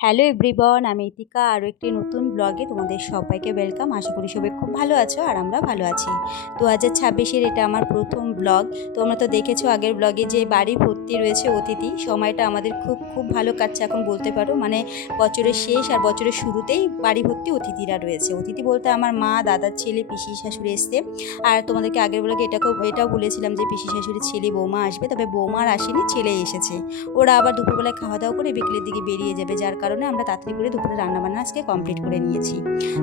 Hello everyone, আমি ইতিকা আরও একটি নতুন ব্লগে তোমাদের সবাইকে ওয়েলকাম। আশা করি সবাই খুব ভালো আছো আর আমরা ভালো আছি। 2026-এর এটা আমার প্রথম ব্লগ। তোমরা তো দেখেছো আগের ব্লগে যে বাড়ি ভর্তি রয়েছে অতিথি। সময়টা আমাদের খুব খুব ভালো কাটছে এখন বলতে পারো, মানে বছরের শেষ আর বছরের শুরুতেই বাড়ি ভর্তি অতিথিরা রয়েছে। অতিথি বলতে আমার মা, দাদার ছেলে, পিসি শাশুড়ি এসছে। আর তোমাদেরকে আগের ব্লগে এটাও বলেছিলাম যে পিসি শাশুড়ির ছেলে বৌমা আসবে, তবে বৌমা আর আসেনি, ছেলে এসেছে। ওরা আবার দুপুরবেলায় খাওয়া দাওয়া করে বিকেলের দিকে বেরিয়ে যাবে, যার কারণে আমরা তাড়াতাড়ি করে দুপুরে রান্নাবান্না আজকে কমপ্লিট করে নিয়েছি।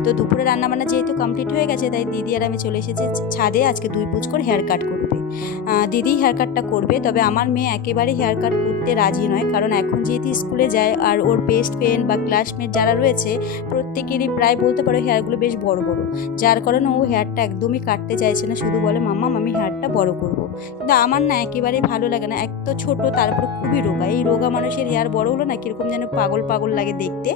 তো দুপুরে রান্নাবান্না যেহেতু কমপ্লিট হয়ে গেছে, তাই দিদি আর আমি চলে এসেছি ছাদে। আজকে দুই পুচকোর হেয়ার কাট করবে। দিদি হেয়ার কাটটা করবে, তবে আমার মেয়ে একেবারে হেয়ার কাট করতে রাজি নয়, কারণ এখন যেহেতু স্কুলে যায় আর ওর বেস্ট ফ্রেন্ড বা ক্লাসমেট যারা রয়েছে প্রত্যেকেরই প্রায় বলতে পারো হেয়ারগুলো বেশ বড় বড়, যার কারণে ও হেয়ারটা একদমই কাটতে চাইছে না, শুধু বলে মাম্মা আমি হেয়ারটা বড় করব। কিন্তু আমার না একেবারেই ভালো লাগে না, এক তো ছোট, তারপর খুবই রোগা। এই রোগা মানুষের হেয়ার বড় হলো না কীরকম যেন পাগল পাগল লাগে দেখতে,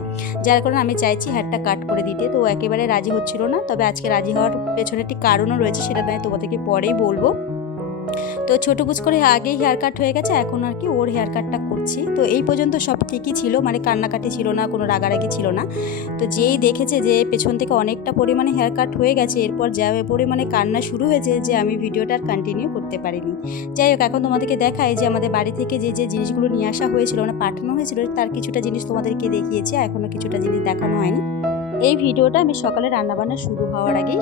যার কারণে আমি চাইছি হেয়ারটা কাট করে দিতে। তো ও একেবারে রাজি হচ্ছিল না, তবে আজকে রাজি হওয়ার পেছনে একটি কারণও রয়েছে, সেটা নয় তোমাদেরকে পরেই বলবো। তো ছোটো বুঝ করে আগেই হেয়ার কাট হয়ে গেছে, এখন আর কি ওর হেয়ার কাটটা করছি। তো এই পর্যন্ত সব ঠিকই ছিল, মানে কান্নাকাটি ছিল না, কোনো রাগারাগি ছিল না। তো যেই দেখেছে যে পেছন থেকে অনেকটা পরিমাণে হেয়ার কাট হয়ে গেছে, এরপর যা পরিমাণে কান্না শুরু হয়েছে যে আমি ভিডিওটা আর কন্টিনিউ করতে পারিনি। যাই হোক, এখন তোমাদেরকে দেখাই যে আমাদের বাড়ি থেকে যে যে জিনিসগুলো নিয়ে আসা হয়েছিল, না পাঠানো হয়েছিল, তার কিছুটা জিনিস তোমাদেরকে দেখিয়েছি, এখনও কিছুটা জিনিস দেখানো হয়নি। এই ভিডিওটা আমি সকালে রান্নাবান্না শুরু হওয়ার আগেই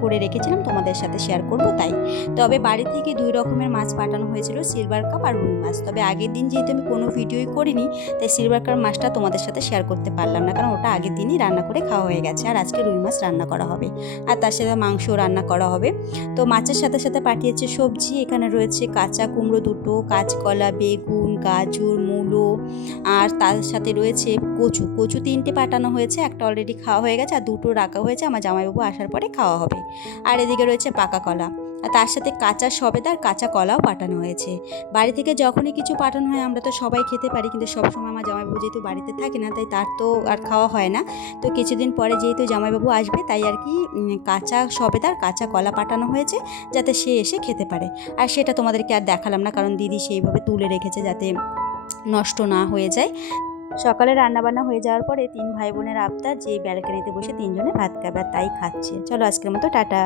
করে রেখেছিলাম, তোমাদের সাথে শেয়ার করব তাই। তবে বাড়ি থেকে দুই রকমের মাছ পাঠানো হয়েছিল, সিলভার কাপ আর রুই মাছ। তবে আগের দিন যেহেতু আমি কোনো ভিডিওই করিনি, তাই সিলভার কাপ মাছটা তোমাদের সাথে শেয়ার করতে পারলাম না, কারণ ওটা আগের দিনই রান্না করে খাওয়া হয়ে গেছে। আর আজকে রুই মাছ রান্না করা হবে, আর তার সাথে মাংসও রান্না করা হবে। তো মাছের সাথে সাথে পাঠিয়েছে সবজি, এখানে রয়েছে কাঁচা কুমড়ো দুটো, কাঁচকলা, বেগুন, গাজর, মূলো, আর তার সাথে রয়েছে কচু। কচু 3টে পাঠানো হয়েছে, একটা অলরেডি খাওয়া হয়ে গেছে আর 2টো রাখা হয়েছে, আমার জামাইবাবু আসার পরে খাওয়া হবে। আর এদিকে রয়েছে পাকা কলা, আর তার সাথে কাঁচা সবেদা আর কাঁচা কলাও পাঠানো হয়েছে। বাড়ি থেকে যখনই কিছু পাঠানো হয় আমরা তো সবাই খেতে পারি, কিন্তু সবসময় আমার জামাইবাবু যেহেতু বাড়িতে থাকে না, তাই তার তো আর খাওয়া হয় না। তো কিছুদিন পরে যেহেতু জামাইবাবু আসবে, তাই আর কি কাঁচা সবেদা আর কাঁচা কলা পাঠানো হয়েছে, যাতে সে এসে খেতে পারে। আর সেটা তোমাদেরকে আর দেখালাম না, কারণ দিদি সেইভাবে তুলে রেখেছে যাতে নষ্ট না হয়ে যায়। সকালে রান্নাবান্না হয়ে যাওয়ার পরে 3 ভাই বোনের আবদার যে ব্যালকনিতে বসে 3 জনে ভাত খাবে, আর তাই খাচ্ছে। চলো আজকের মতো টাটা।